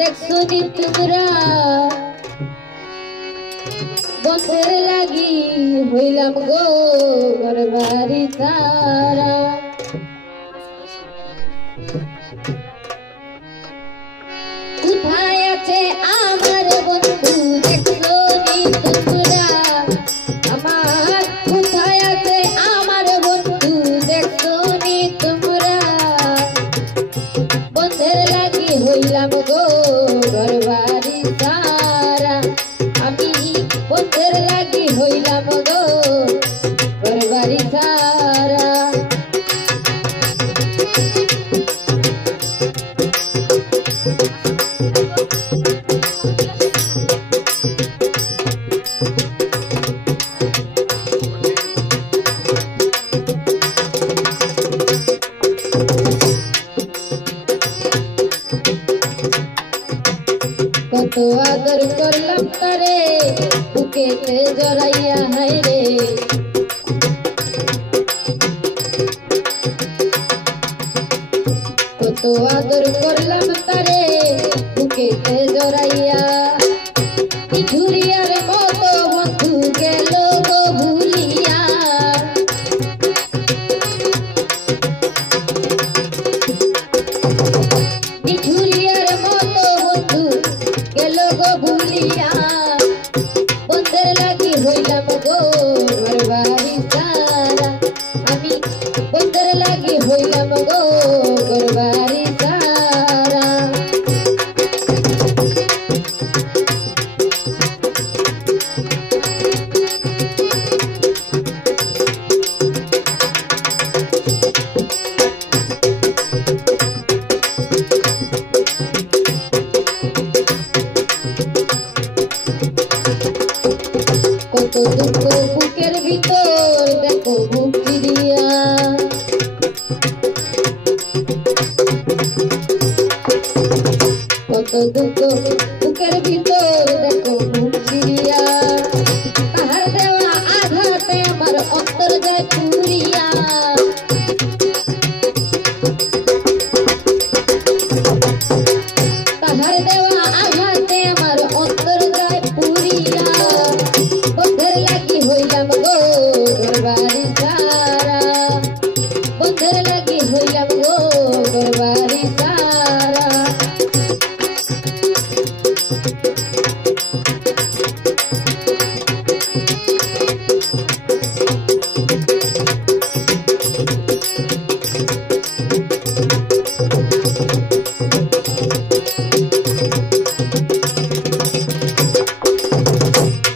দেখছনি তোমরা বন্ধের লাগি হইলাম গো ঘরবাড়ি সারা। কোথায় আছে আমার বন্ধু দেখছনি তোমরা, আমার কোথায় আছে আমার বন্ধু দেখছনি তোমরা বন্ধের লাগি হইলাম গো ঘরবাড়ি সারা। আমি বন্ধের লাগি হইলাম গো ঘরবাড়ি সারা। কত আদর করলাম তারে বুকেতে জড়াইয়া হায় রে, কত আদর করলাম তারে বুকেতে জড়াইয়া। ঝুরিয়ার মতো বন্ধু গেল গো ভুলিয়া, ঝুরিয়ার মতো বন্ধু গেল গো ভুলিয়া। বন্ধের লাগি হইলাম গো ঘরবাড়ি সারা, আমি বন্ধের লাগি হইলাম গো ঘরবাড়ি সারা। কত দুঃখ বুকের ভিতর দেখো বুক চিরিয়া, কত দুঃখ বুকের ভিতর দেখো বুক চিরিয়া। তাহার দেওয়া আঘাতে আমার অন্তর যায় পুরিয়া, তাহার দেওয়া আঘাতে আমার অন্তর যায় পুরিয়া। বন্ধের লাগি হইলাম গো ঘরবাড়ি সারা, বন্ধের লাগি হইলাম গো ঘরবাড়ি সারা।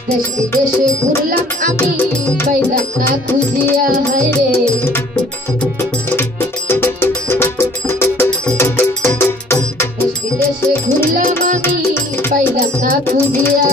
দেশ বিদেশে ঘুরলাম আমি পাইলাম না খুঁজিয়া হায় রে, দেশ বিদেশে ঘুরলাম আমি পাইলাম না খুঁজিয়া।